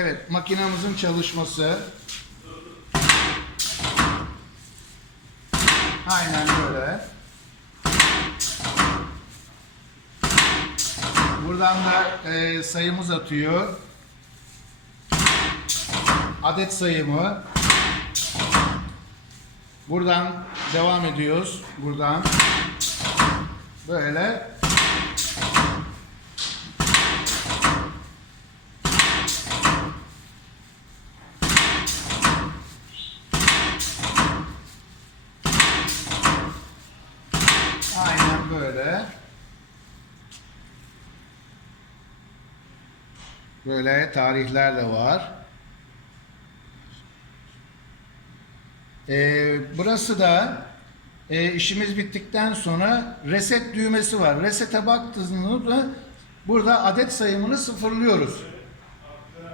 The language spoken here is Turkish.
Evet, makinamızın çalışması. Aynen böyle. Buradan da e, sayımız atıyor. Adet sayımı. Buradan devam ediyoruz. Buradan. Böyle. Aynen böyle. Böyle tarihler de var. Ee, burası da e, işimiz bittikten sonra reset düğmesi var. Resete baktığınızda burada adet sayımını sıfırlıyoruz.